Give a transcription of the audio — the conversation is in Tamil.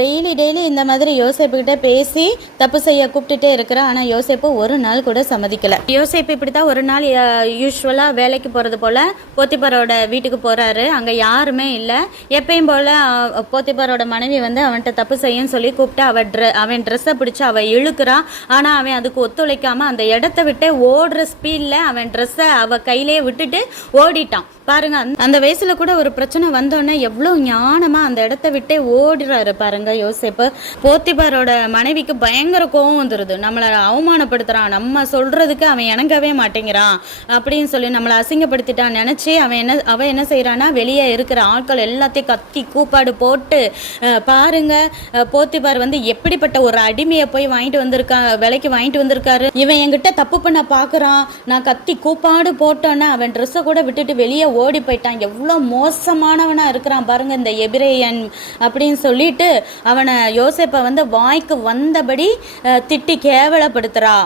டெய்லி டெய்லி இந்த மாதிரி யோசேப்புக்கிட்ட பேசி தப்பு செய்ய கூப்பிட்டுட்டே இருக்கிறா. ஆனால் யோசேப்பு ஒரு நாள் கூட சம்மதிக்கலை. யோசேப்பு இப்படி தான் ஒரு நாள் யூஸ்வலாக வேலைக்கு போகிறது போல் போத்திபாரோட வீட்டுக்கு போகிறாரு. அங்கே யாருமே இல்லை. எப்பயும் போல் போத்திபாரோட மனைவி வந்து அவன்கிட்ட தப்பு செய்யன்னு சொல்லி கூப்பிட்டு அவன் ட்ரெஸ்ஸை பிடிச்சி அவள் இழுக்கிறான். ஆனால் அவன் அதுக்கு ஒத்துழைக்காமல் அந்த இடத்த விட்டு ஓடுற ஸ்பீடில் அவன் ட்ரெஸ்ஸை அவள் கையிலேயே விட்டுட்டு ஓடிட்டான். பாருங்க, அந்த வயசுல கூட ஒரு பிரச்சனை வந்தோடனே எவ்வளோ ஞானமா அந்த இடத்த விட்டே ஓடுறாரு பாருங்க யோசேப்பு. போத்திபாரோட மனைவிக்கு பயங்கர கோவம் வந்துடுது. நம்மளை அவமானப்படுத்துறான், நம்ம சொல்றதுக்கு அவன் இணங்கவே மாட்டேங்கிறான் அப்படின்னு சொல்லி நம்மளை அசிங்கப்படுத்திட்டான் நினைச்சு அவன் என்ன செய்யறான்னா வெளியே இருக்கிற ஆட்கள் எல்லாத்தையும் கத்தி கூப்பாடு போட்டு பாருங்க போத்திபார் வந்து எப்படிப்பட்ட ஒரு அடிமையை போய் விலைக்கு வாங்கிட்டு வந்திருக்காரு. இவன் என்கிட்ட தப்பு பண்ண பாக்குறான், நான் கத்தி கூப்பாடு போட்டோன்னா அவன் ட்ரெஸ்ஸை கூட விட்டுட்டு வெளியே ஓடி போயிட்டான், எவ்வளோ மோசமானவனா இருக்கிறான் பாருங்க இந்த எபிரேயன் அப்படின்னு சொல்லிட்டு அவனை யோசேப்பை வந்து வாய்க்கு வந்தபடி திட்டி கேவலப்படுத்துறா.